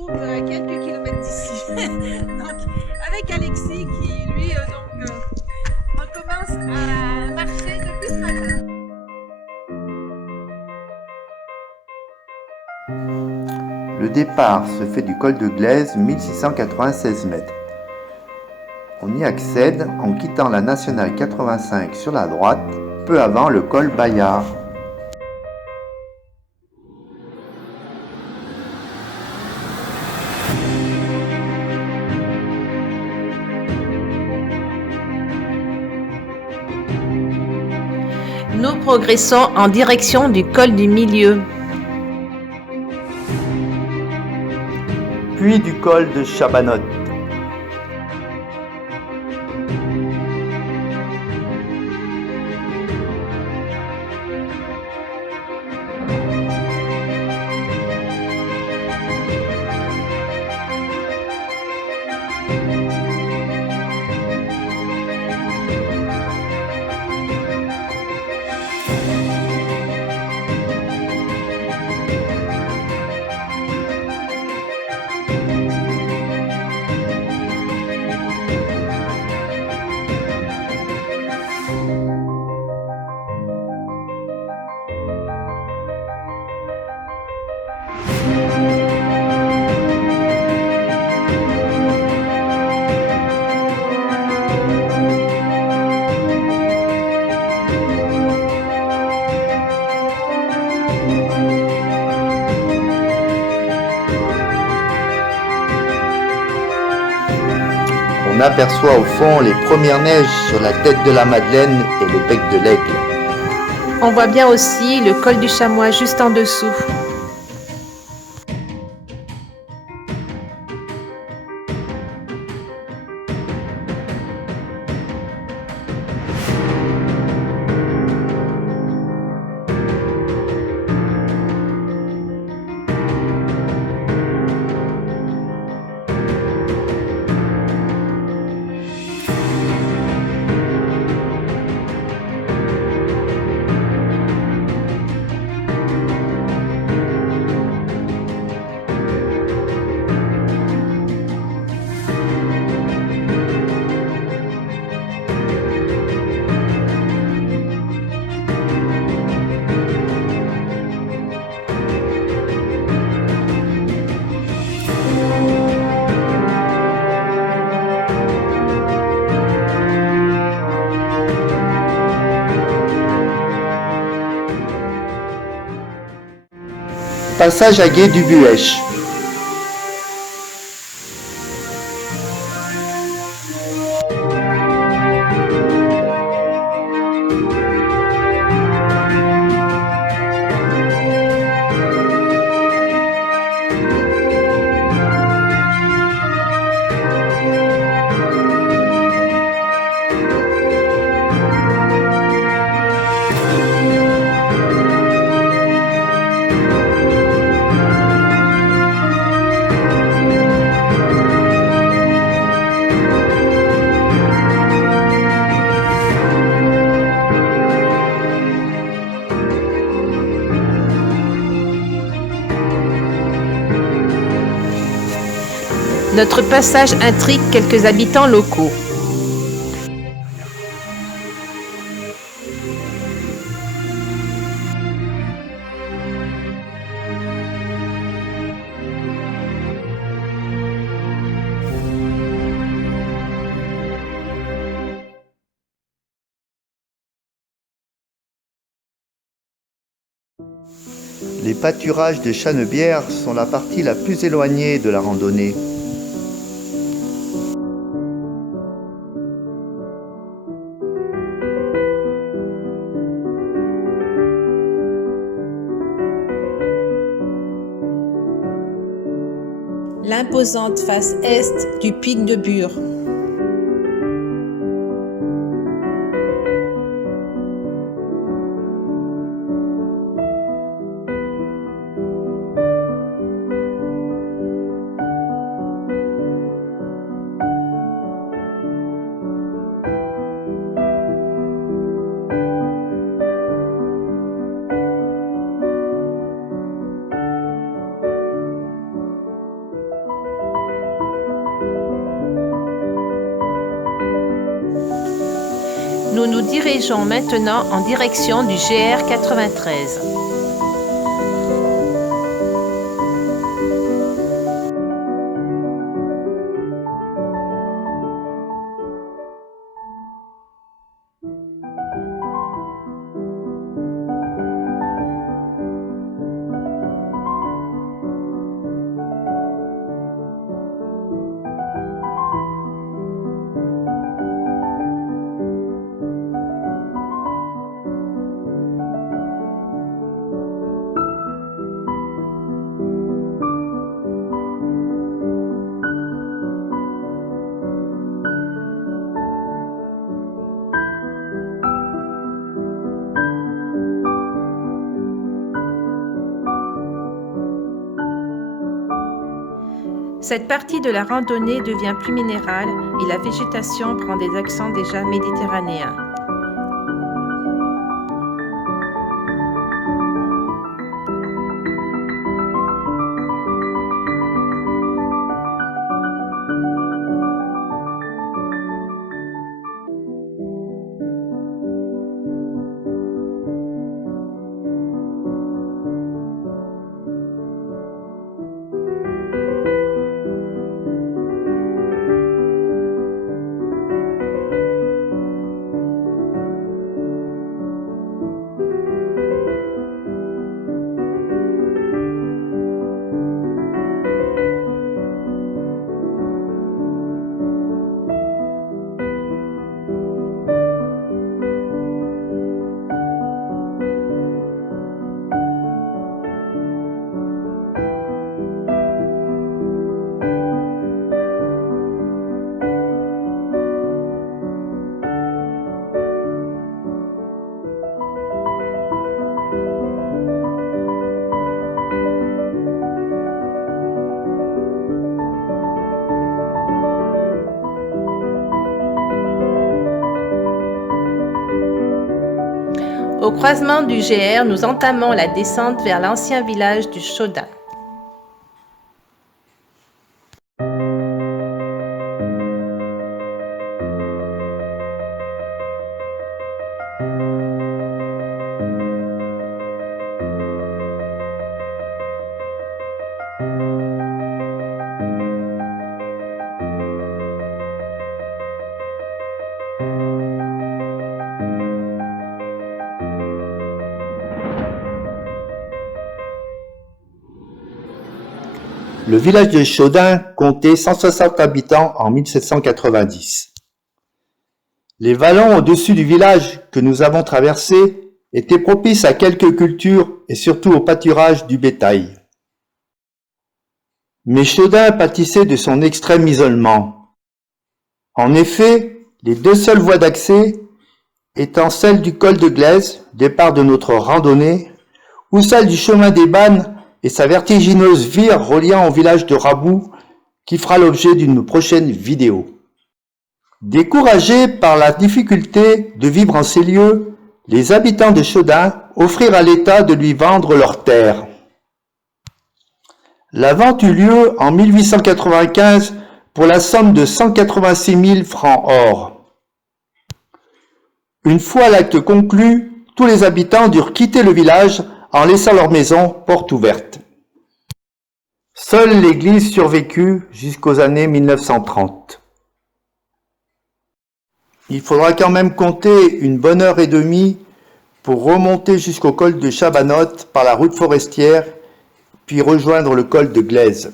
trouve à quelques kilomètres d'ici. Donc, avec Alexis qui, lui, recommence à marcher depuis ce matin. Le départ se fait du col de Glaise, 1696 mètres. On y accède en quittant la nationale 85 sur la droite, peu avant le col Bayard. Nous progressons en direction du col du Milieu. Puis du col de Chabanotte. On aperçoit au fond les premières neiges sur la tête de la Madeleine et le bec de l'Aigle. On voit bien aussi le col du Chamois juste en dessous. Passage à Gué du Buèche. Notre passage intrigue quelques habitants locaux. Les pâturages de Chanebière sont la partie la plus éloignée de la randonnée. L'imposante face est du pic de Bure. nous nous dirigeons maintenant en direction du GR 93. Cette partie de la randonnée devient plus minérale et la végétation prend des accents déjà méditerranéens. Au croisement du GR, nous entamons la descente vers l'ancien village du Chaudin. Le village de Chaudin comptait 160 habitants en 1790. Les vallons au-dessus du village que nous avons traversé étaient propices à quelques cultures et surtout au pâturage du bétail. Mais Chaudin pâtissait de son extrême isolement. En effet, les deux seules voies d'accès étant celle du col de Glaise, départ de notre randonnée, ou celle du chemin des Bannes et sa vertigineuse vire reliant au village de Raboux, qui fera l'objet d'une prochaine vidéo. Découragés par la difficulté de vivre en ces lieux, les habitants de Chaudin offrirent à l'État de lui vendre leurs terres. La vente eut lieu en 1895 pour la somme de 186 000 francs or. Une fois l'acte conclu, tous les habitants durent quitter le village en laissant leur maison porte ouverte. Seule l'église survécut jusqu'aux années 1930. Il faudra quand même compter une bonne heure et demie pour remonter jusqu'au col de Chabanotte par la route forestière, puis rejoindre le col de Glaise.